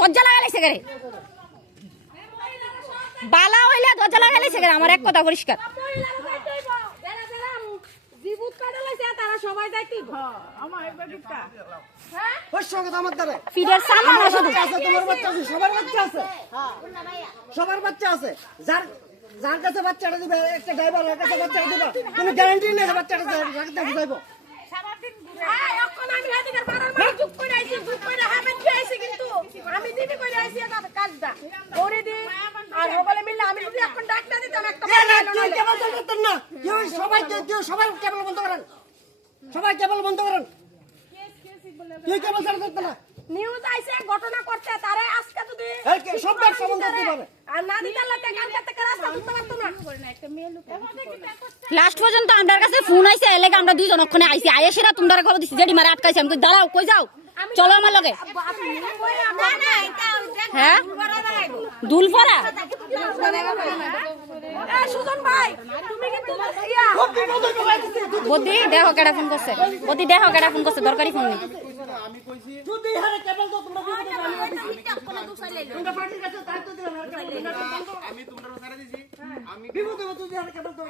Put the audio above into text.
দরজা লাগাইছে রে বালা হইলে দরজা লাগাইছে রে আমার এক কথা পরিষ্কার জীবুত কাটা লাইছে তারা সবাই যাইতি আমার একবার দিতা হ্যাঁ ওর আমার দ্বারা ফিডার সামনে শুধু আছে তোমার বাচ্চা আছে সবার বাচ্চা আছে হ্যাঁ সবার বাচ্চা আছে যার যার কাছে বাচ্চাটা দিবে একটা ড্রাইভারের কাছে বাচ্চাটা দিবা তুমি গ্যারান্টি নেই বাচ্চাটা রাখতে যাইবো সারাদিন হ্যাঁ এখন আমি হাতিকার পাড়ার মানে চুপ করে আইছি চুপ করে হামেন দিয়ে আইছি কিন্তু আমি দিদি করে আইছি এটা কাজটা করে দি আর হবলে মিলে আমি যদি এখন ডাক না দিতাম একটা কেউ কেবল করতেন না কেউ সবাই কেবল বন্ধ করেন সবাই কেবল বন্ধ করেন কেউ কেবল চালু করতেন না নিউজ আইছে ঘটনা করতে তারে আজকে যদি সব ব্যবসা বন্ধ করতে পারে আর না দিতে লাগতে কাল করতে রাস্তা করতে পারতো না একটা মেয়ে লোক লাস্ট পর্যন্ত আমার কাছে ফোন আইছে এলাকা আমরা দুইজন ওখানে আইছি আয়েশরা তোমরা খবর দিছি জেডি মারে আটকাইছে আমি দাঁড়াও কই যাও চলো আমার লগে হ্যাঁ দুলফরা সুজন ভাই তুমি কিন্তু বদি দেখো কেডা ফোন করছে বদি দেখো কেডা ফোন করছে দরকারি ফোন নেই যদি হারে কেবল তো তোমরা তোমরা পার্টির কাছে দায়িত্ব দিলাম আমি তোমরা সারা দিছি আমি বিপদে তুই হারে কেবল তো